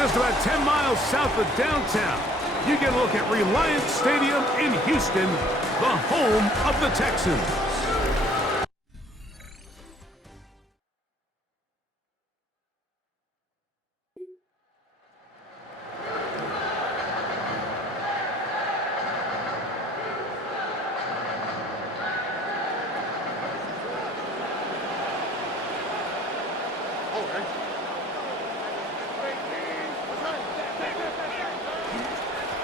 just about 10 miles south of downtown, you get a look at Reliance Stadium in Houston, the home of the Texans.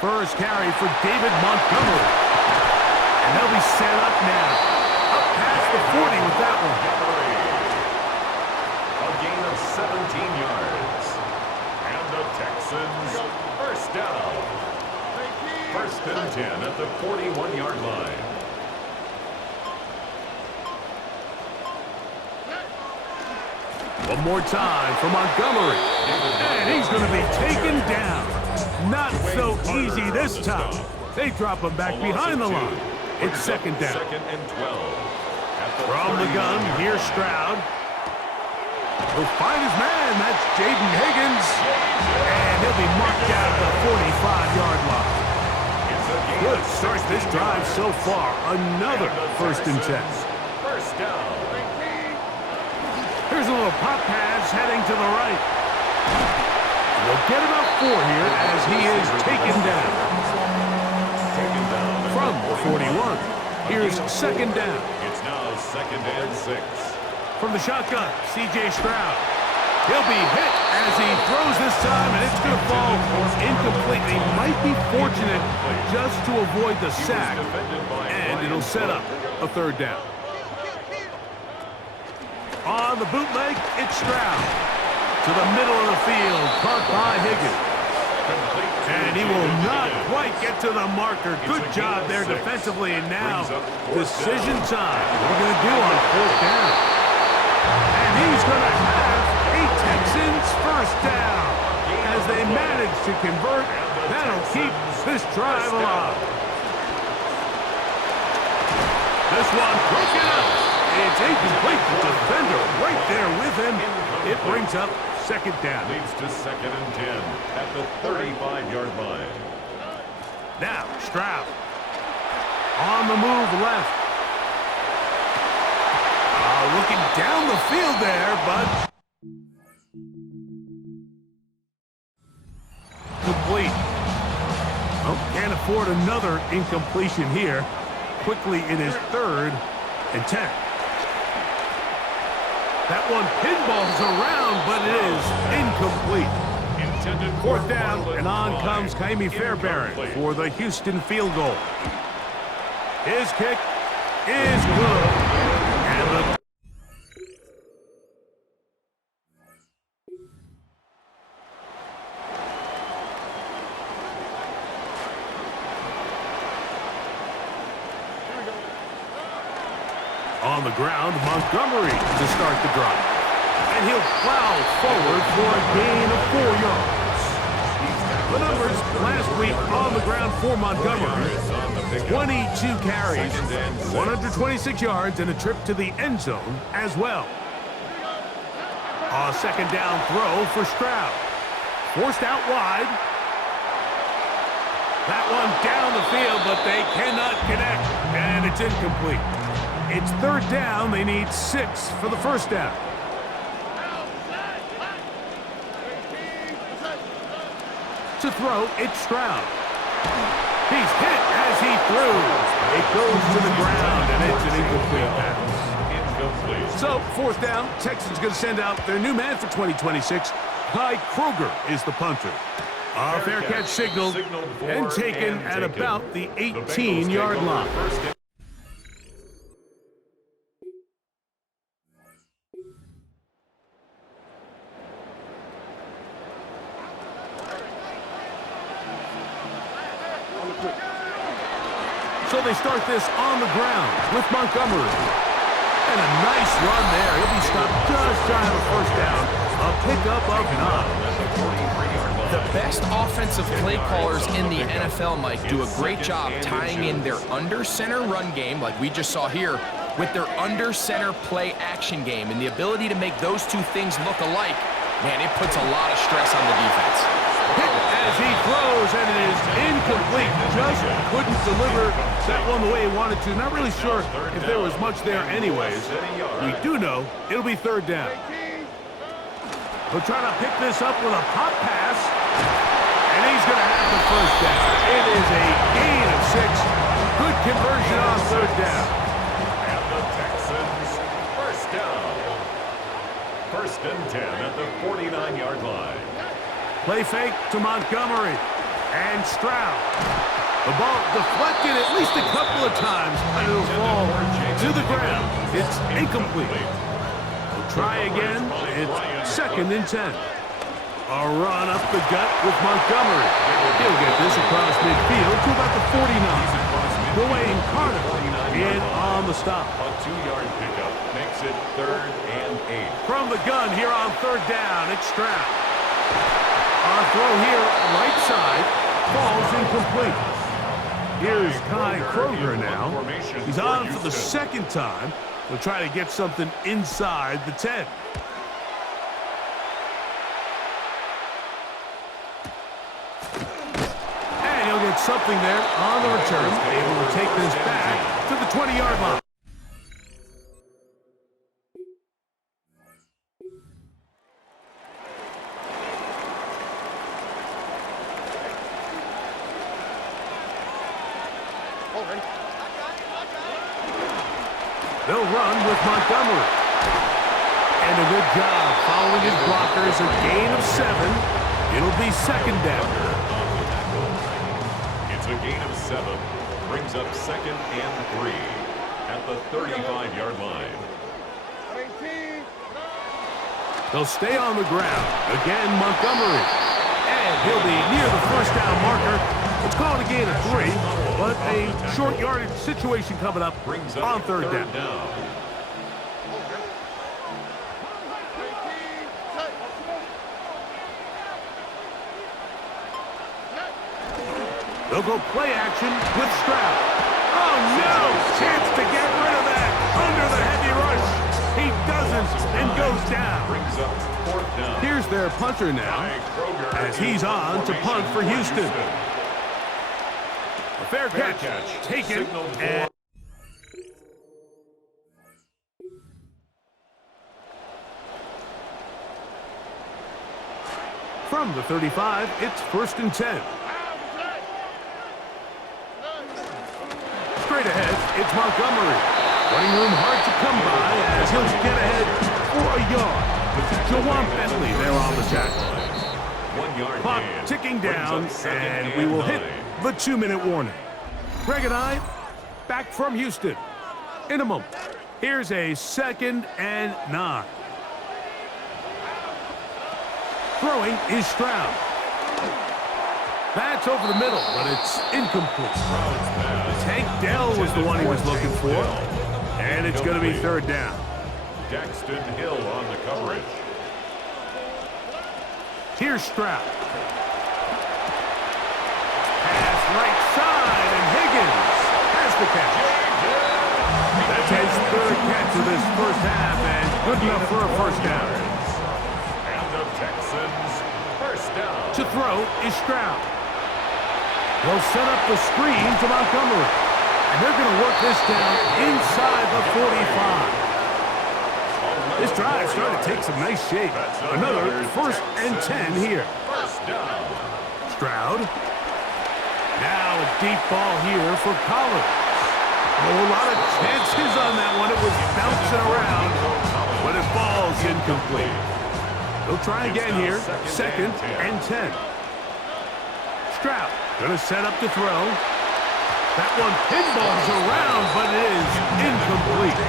First carry for David Montgomery. And they'll be set up now. Up past the 40 with that one. A gain of 17 yards. And the Texans first down. First and 10 at the 41-yard line. One more time for Montgomery. And he's going to be taken down. Not so easy this time. They drop him back behind the line. It's second down. Second and 12. From the gun, here's Stroud. He'll find his man. That's Jaden Higgins. And he'll be marked down at the 45-yard line. Good start this drive so far. Another first and 10. First down. Here's a little pop pass heading to the right. They'll get about 4 here as he is taken down. From the 41, here's second down. It's now second and 6. From the shotgun, C.J. Stroud. He'll be hit as he throws this time, and it's going to fall incomplete. He might be fortunate just to avoid the sack, and it'll set up a third down. On the bootleg, it's Stroud. To the middle of the field, caught by Higgins. And he will not quite get to the marker. Good job there defensively, and now decision time. What are we going to do on fourth down? And he's going to have a Texans first down. As they manage to convert, that'll keep this drive alive. This one broken up. It's incomplete. The defender right there with him. It brings up second down. Leads to second and 10 at the 35-yard line. Now, Stroud. On the move left. Looking down the field there, but complete. Oh, can't afford another incompletion here. Quickly in his third and 10. That one pinballs around, but it is incomplete. Fourth down, and on comes Kaimi Fairbairn for the Houston field goal. His kick is good. And on the ground, Montgomery to start the drive. And he'll plow forward for a gain of 4 yards. The numbers last week on the ground for Montgomery: 22 carries, 126 yards, and a trip to the end zone as well. A second down throw for Stroud. Forced out wide. That one down the field, but they cannot connect, and it's incomplete. It's third down. They need 6 for the first down. To throw, it's Stroud. He's hit as he throws. It goes to the ground, and it's an incomplete pass. So, fourth down, Texans going to send out their new man for 2026. Kai Kroger is the punter. A fair catch signaled and taken at about the 18-yard line. So they start this on the ground with Montgomery. And a nice run there. He'll be stopped just shy of a first down. A pickup of 9. The best offensive play callers in the NFL, Mike, do a great job tying in their under-center run game, like we just saw here, with their under-center play action game. And the ability to make those two things look alike Man, it puts a lot of stress on the defense. Hit as he throws, and it is incomplete. Just couldn't deliver that one the way he wanted to. Not really sure if there was much there anyways. We do know it'll be third down. He'll try to pick this up with a pop pass, and he's going to have the first down. It is a gain of 6. Good conversion on third down. And the Texans, first down. First and 10 at the 49-yard line. Play fake to Montgomery and Stroud. The ball deflected at least a couple of times, and it'll fall to the ground. It's incomplete. We'll try again. It's second and 10. A run up the gut with Montgomery. He'll get this across midfield to about the 49. Dwayne Carter in on the stop. A 2-yard pickup makes it third and 8. From the gun here on third down, it's Stroud. Our throw here, right side, falls incomplete. Here's Kai Kroger now. He's on for the second time. He'll try to get something inside the 10. And he'll get something there on the return, able to take this back to the 20-yard line. They'll run with Montgomery. And a good job following his blockers. A gain of 7. It'll be second down. It's a gain of 7. Brings up second and 3 at the 35-yard line. They'll stay on the ground. Again, Montgomery. And he'll be near the first down marker. It's called a gain of 3, but a short yardage situation coming up on third down. They'll go play action with Stroud. Oh, no! Chance to get rid of that under the heavy rush. He doesn't and goes down. Brings up fourth down. Here's their punter now as he's on to punt for Houston. A fair catch taken, and from the 35, it's first and 10. Straight ahead, it's Montgomery. Running room hard to come by as he'll get ahead for a yard. Jawan Bentley there on the tackle. 1 yard Clock gain. ticking down, Brings up second and we will hit 9. the 2-minute warning. Greg and I back from Houston in a moment. Here's a second and 9. Throwing is Stroud. That's over the middle, but it's incomplete. Tank Dell was the one he was looking for. And it's going to be third down. Daxton Hill on the coverage. Here's Stroud. Pass right side, and Higgins has the catch. That's his third catch of this first half, and good enough for a first down. And the Texans, first down. To throw is Stroud. They'll set up the screen to Montgomery. And they're going to work this down inside the 45. This drive starting to take some nice shape. Another first and 10 here. First down. Stroud. Now a deep ball here for Collins. Oh, a lot of chances on that one. It was bouncing around, but it falls incomplete. They'll try again here. Second and 10. Stroud going to set up to throw. That one pinballs around, but it is incomplete.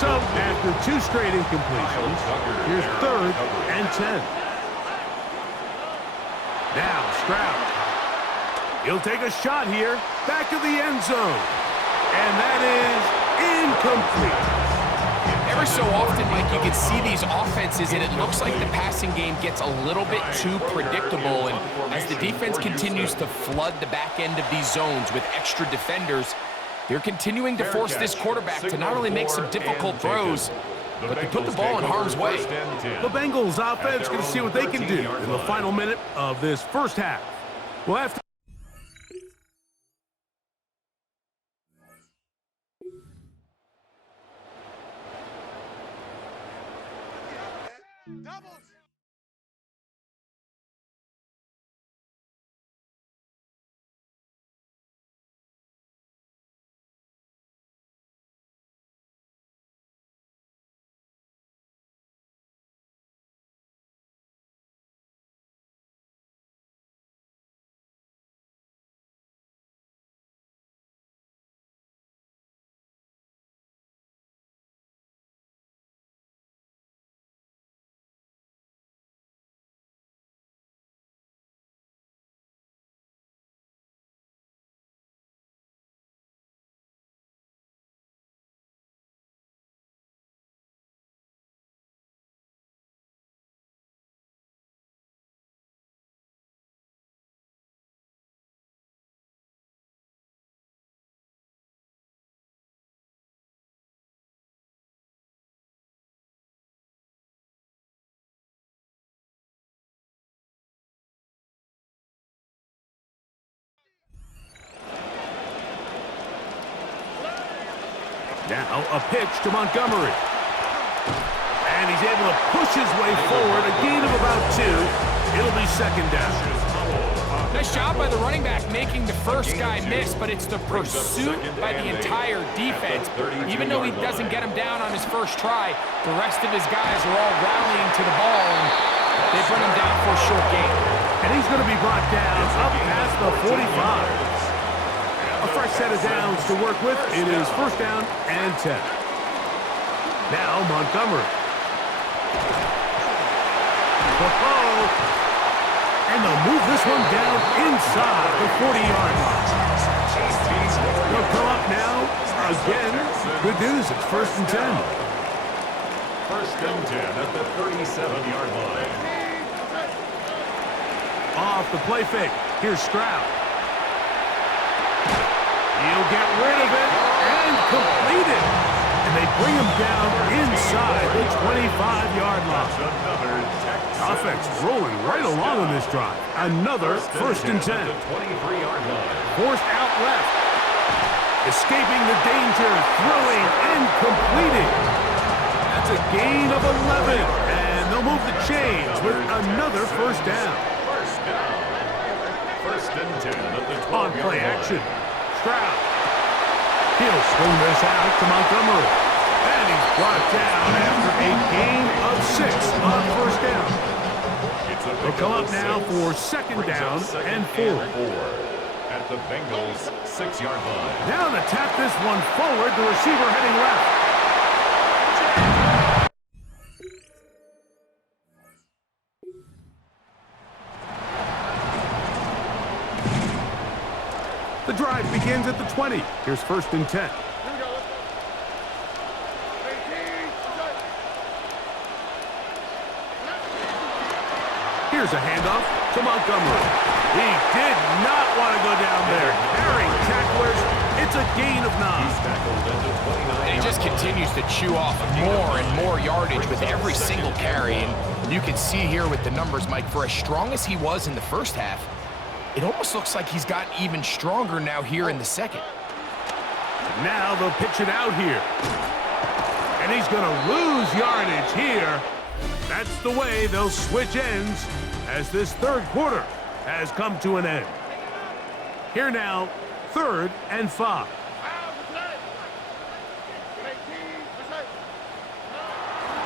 So, after 2 straight incompletions, here's third and 10. Now, Stroud. He'll take a shot here, back of the end zone. And that is incomplete. Every so often, Mike, you can see these offenses, and it looks like the passing game gets a little bit too predictable. And as the defense continues to flood the back end of these zones with extra defenders, they're continuing to force this quarterback to not only make some difficult throws, but they put the ball in harm's way. The Bengals offense going to see what they can do in the final minute of this first half. We'll have to now a pitch to Montgomery. And he's able to push his way forward, a gain of about 2. It'll be second down. Nice job by the running back making the first guy miss, but it's the pursuit by the entire defense. Even though he doesn't get him down on his first try, the rest of his guys are all rallying to the ball, and they bring him down for a short gain. And he's going to be brought down up past the 45. A fresh set of downs to work with. It is first down and 10. Now Montgomery. And they'll move this one down inside the 40-yard line. They'll come up now again. Good news, it's first and 10. First and 10 at the 37-yard line. Off the play fake. Here's Stroud. He'll get rid of it and complete it. And they bring him down inside the 25-yard line. Offense rolling right along on this drive. Another first and 10. 23-yard line. Forced out left. Escaping the danger, throwing and completing. That's a gain of 11. And they'll move the chains with another first down. First down. First and 10 at the 12-yard line. On play action. Stroud. He'll swing this out to Montgomery. And he's brought down after a gain of 6 on first down. They'll come up now for second down and 4. At the Bengals' 6-yard line. Now to tap this one forward, the receiver heading left. The drive begins at the 20. Here's first and 10. Here's a handoff to Montgomery. He did not want to go down there. Carrying tacklers, it's a gain of 9. And he just continues to chew off more and more yardage with every single carry. And you can see here with the numbers, Mike, for as strong as he was in the first half, it almost looks like he's gotten even stronger now here in the second. Now they'll pitch it out here. And he's going to lose yardage here. That's the way they'll switch ends as this third quarter has come to an end. Here now, 3rd and 5.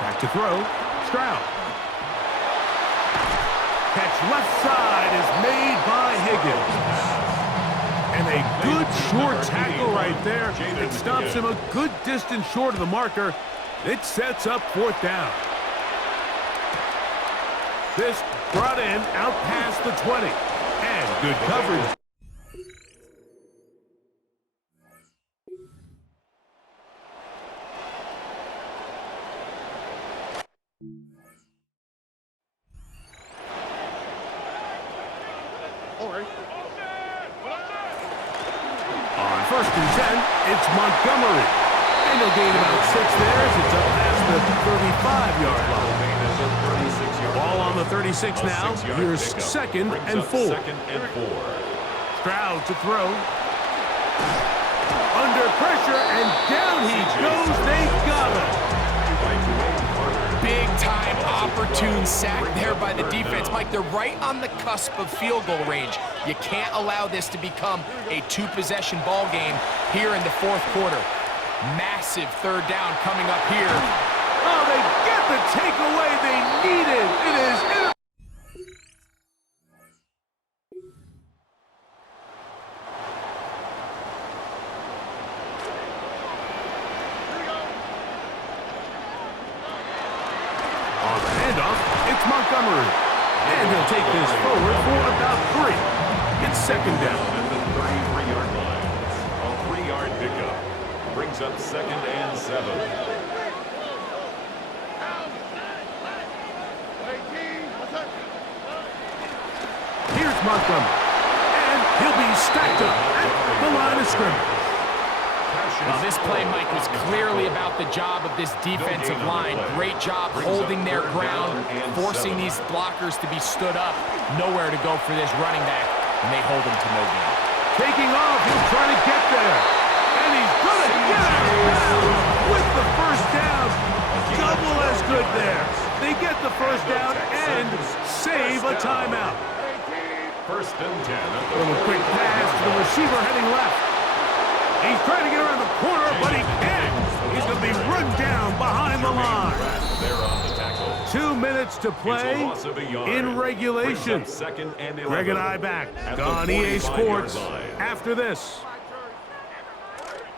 Back to throw, Stroud. Catch left side is made by Higgins. And a good short tackle right there. It stops him a good distance short of the marker. It sets up 4th down. This brought in out past the 20. And good coverage. On 1st and 10, it's Montgomery. And they'll gain about 6 there as it's up past the 35-yard line. Ball on the 36 now. Here's 2nd and 4. Stroud to throw. Under pressure, and down he goes. They got him. Big-time opportune sack there by the defense. Mike, they're right on the cusp of field goal range. You can't allow this to become a 2-possession ball game here in the 4th quarter. Massive 3rd down coming up here. Oh, they get the takeaway they needed. It is on the handoff, it's Montgomery. And he'll take this forward for about 3. It's 2nd down. At the 33-yard line. A 3-yard pickup. Brings up 2nd and 7. Here's Montgomery. And he'll be stacked up at the line of scrimmage. Well, this play, Mike, was clearly about the job of this defensive line. Great job holding their ground, forcing these blockers to be stood up. Nowhere to go for this running back, and they hold him to no gain. Taking off, he'll try to get there. And he's going to get out of bounds with the 1st down. Double as good there. They get the 1st down and save a timeout. 1st and 10. A little quick pass to the receiver heading left. He's trying to get around the corner, but he can't. He's going to be run down behind the line. 2 minutes to play in regulation. Greg and I back on EA Sports after this.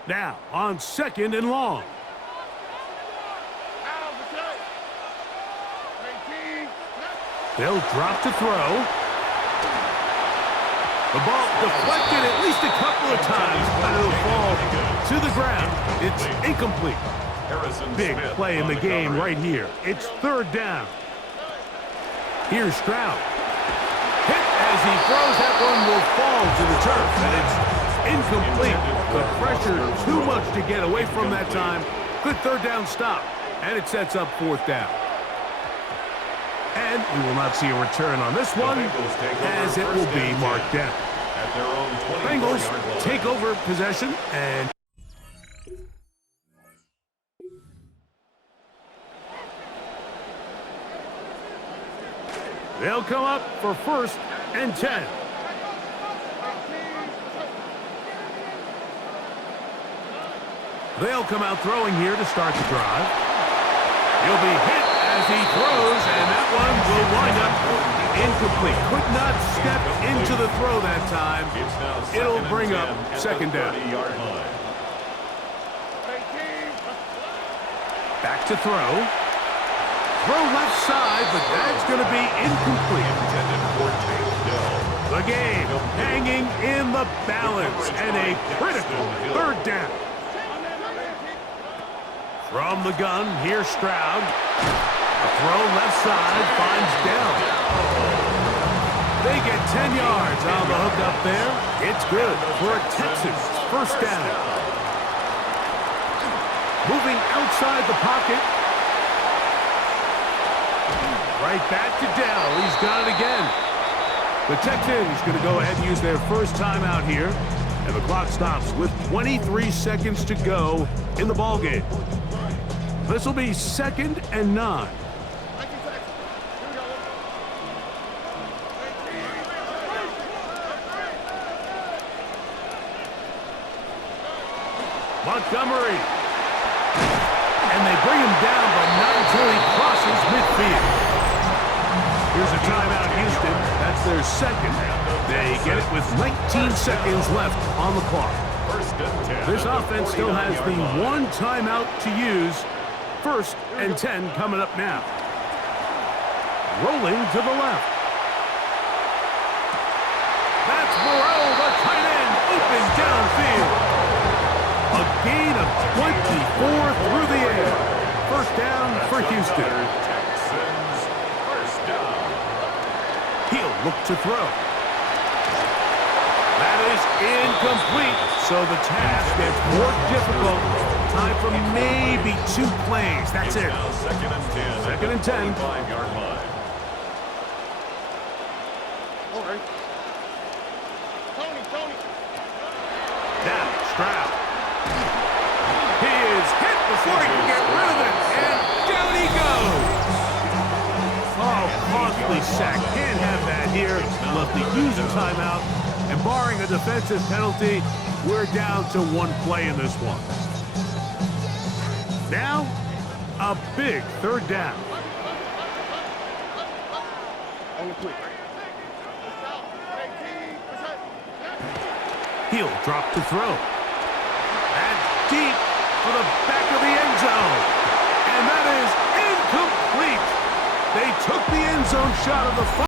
Now on 2nd and long. They'll drop to throw. The ball deflected at least a couple of times, but it'll fall to the ground. It's incomplete. Big play in the game right here. It's 3rd down. Here's Stroud. Hit as he throws. That one will fall to the turf, and it's incomplete. The pressure too much to get away from that time. Good 3rd down stop, and it sets up 4th down. And we will not see a return on this one, as it will be marked down. Bengals take over possession, and they'll come up for 1st and 10. They'll come out throwing here to start the drive. He'll be hit as he throws, and that one will wind up incomplete. Could not step into the throw that time. It'll bring up 2nd down. Back to throw. Throw left side, but that's going to be incomplete. The game hanging in the balance, and a critical 3rd down. From the gun, here's Stroud. A throw left side finds Dell. They get 10 yards on the hook up there. It's good for a Texans 1st down. Moving outside the pocket. Right back to Dell. He's got it again. The Texans going to go ahead and use their 1st timeout here. And the clock stops with 23 seconds to go in the ballgame. This will be 2nd and 9. Montgomery. And they bring him down, but not until he crosses midfield. Here's a timeout, Houston. That's their 2nd. They get it with 19 seconds left on the clock. This offense still has the 1 timeout to use. 1st and 10 coming up now. Rolling to the left. That's Burrow, the tight end, open downfield. A gain of 24 through the air. 1st down for Houston. Texans, 1st down. He'll look to throw. That is incomplete, so the task gets more difficult. Time for maybe 2 plays. That's it. Now second and 10. Second and 10. 5-yard line. Now, Stroud. He is hit before he can get rid of it, and down he goes. Oh, costly sack. Can't have that here. Love to use a timeout, and barring a defensive penalty, we're down to 1 play in this one. Now, a big 3rd down. He'll drop to throw. And deep for the back of the end zone. And that is incomplete. They took the end zone shot of the